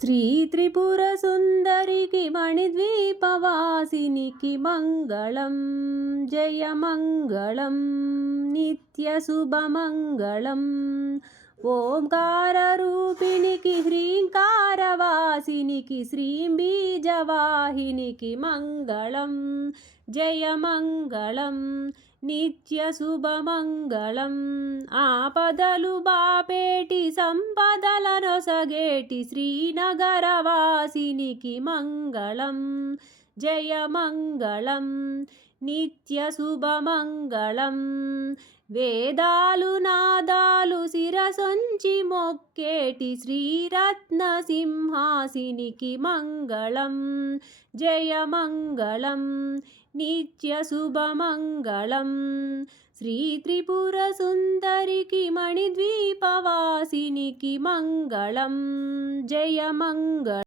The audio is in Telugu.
శ్రీ త్రిపుర సుందరికి మణిద్వీపవాసినికి మంగళం జయ మంగళం నిత్య శుభమంగళం ఓంకార రూపిణికి హ్రీంకారవాసినికి శ్రీంబీజవాహినికి మంగళం జయ మంగళం నిత్య శుభమంగళం ఆపదలు బాపేటి సంపదలనొసగేటి శ్రీనగరవాసినికి మంగళం జయ మంగళం నిత్య శుభమంగళం వేదాలు నాదాలు శిరసొంచి మొక్కేటి శ్రీరత్న సింహాసినికి మంగళం జయ మంగళం నిత్య శుభమంగళం శ్రీ త్రిపుర సుందరికి మణిద్వీపవాసినికి మంగళం జయ మంగళం.